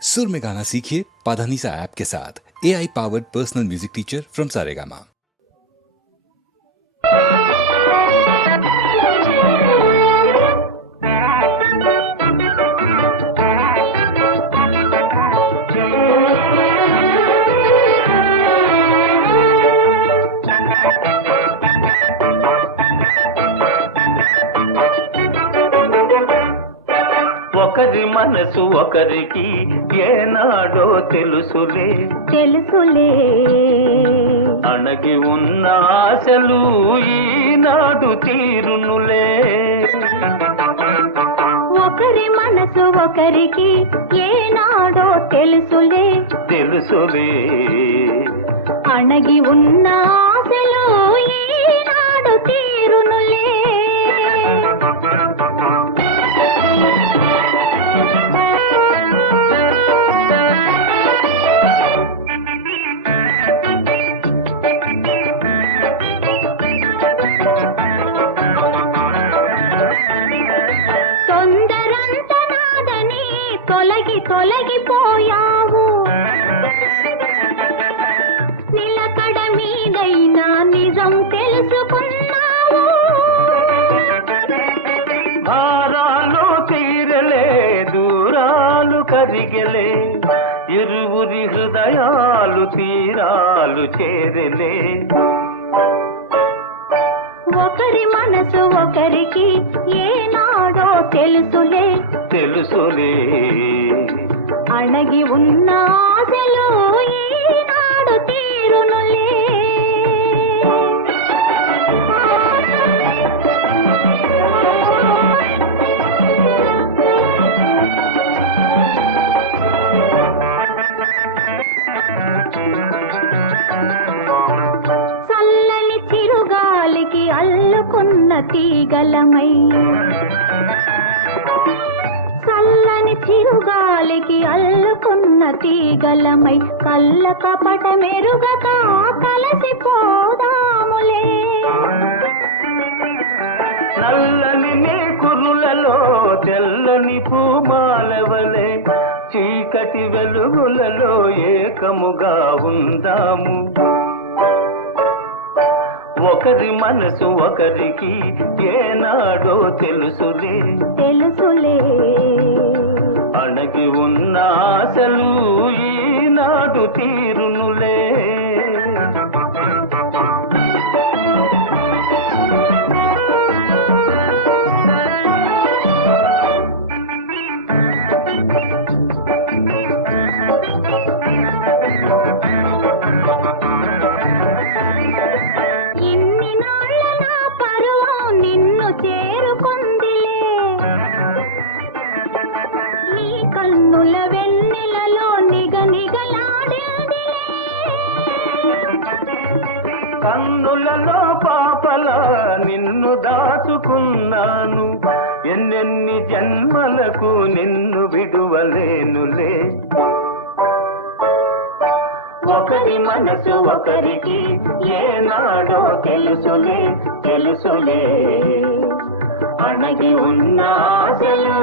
सुर में गाना सीखिए पाधानीसा ऐप के साथ। AI powered personal music teacher from Saregama. ఒకరి మనసు ఒకరికి ఏనాడో తెలుసులే తెలుసులే అణగి ఉన్న ఆశలు ఈనాడు తీరునులే. ఒకరి మనసు ఒకరికి ఏనాడో తెలుసులే తెలుసులే అణగి ఉన్న ఆశలు ఈనాడు తీరునులే. తొలగిపోయావు నిలకడ మీదైనా నిజం తెలుసుకున్నావు. భారాలు తీరలే దూరాలు కరిగలే ఇరువురి హృదయాలు తీరాలు చేరలే. ఒకరి మనసు ఒకరికి ఏనాడో తెలుసులే తెలుసులే అణగి ఉన్న ఆశలు ఈనాడు తీరునులే. చల్లని చిరుగాలికి అల్లుకున్న తీగలమై చల్లని చిరుగాలికి అల్లుకున్న తీగలమై కళ్ళ కపట మెరుగక కలసిపోదాములే. నల్లని నీ కురులలో తెల్లని పూమాలవలే చీకటి వెలుగులలో ఏకముగా ఉందాము. ఒకరి మనసు ఒకరికి ఏనాడో తెలుసులే తెలుసులే అణగి ఉన్న ఆశలు ఈనాడు తీరునులే. కన్నుల వెన్నెలలో నిగనిగలాడిందిలే కన్నులలో పాపల నిన్ను దాచుకున్నాను ఎన్నెన్ని జన్మలకు నిన్ను విడువలేనులే. ఒకరి మనసు ఒకరికి ఏనాడో తెలుసులే తెలుసులే అణగి ఉన్న ఆశలు